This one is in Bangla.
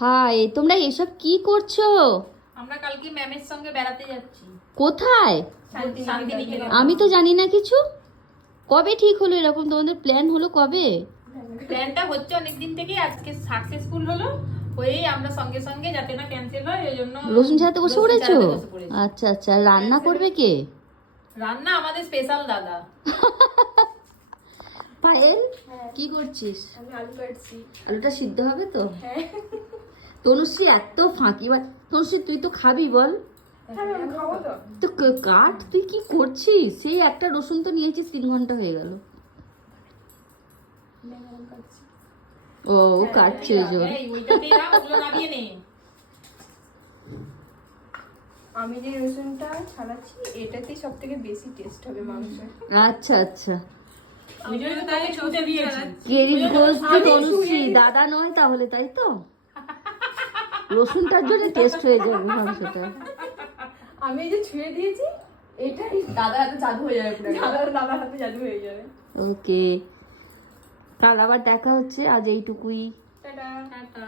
হাই, তোমরা এসব কি করছো? আমরা কালকে ম্যামের সঙ্গে বেড়াতে যাচ্ছি। কোথায়? শান্তিনিকেতন। আমি তো জানি না কিছু। কবে ঠিক হলো এরকম? তোমাদের প্ল্যান হলো কবে? প্ল্যানটা হচ্ছে অনেকদিন থেকে, আজকে সাকসেসফুল হলো। হয়েই আমরা সঙ্গে সঙ্গে যাতে না ক্যান্সেল হয় এই জন্য রসুন ছাড়াতে বসে রসুন পড়েছো? ছাড়াতে বসে পড়েছি। আচ্ছা আচ্ছা, রান্না করবে কে? রান্না আমাদের স্পেশাল দাদা। পায়েল, কি করছিস? আমি আলু কাটছি। আলুটা সিদ্ধ হবে তো? হ্যাঁ। তনুশ্রী এত ফাঁকি। তনুশ্রী তুই তো খাবি, বল। হ্যাঁ আমি খাবো তো। তো কাট, তুই কি করছিস? সেই একটা রসুন তো নিয়েছিস, 3 ঘন্টা হয়ে গেল। আমি কাটছি। ও কাটছে জোর। এই ওইটাতেই রাখ, ওগুলো নামিয়ে নে। আমি যে রসুনটা ছাড়াচ্ছি এটাতেই সব থেকে বেশি টেস্ট হবে মাংসের। আচ্ছা আচ্ছা, ওই জন্য তো তাকে ছুটে দিয়েছি। ক্রেডিট গোজ টু আমি তনুশ্রী, শুয়ে- দাদা নয় তাহলে, তাই তো? রসুনটার জন্য টেস্ট হয়ে যাবে মাংসটা। আমি এই যে ছুঁয়ে দিয়েছি এটাই দাদার হাতে জাদু হয়ে যাবে পুরো। দাদার হাতে জাদু হয়ে যাবে। ওকে, কাল আবার দেখা হচ্ছে, আজ এইটুকুই। টাটা। টাটা।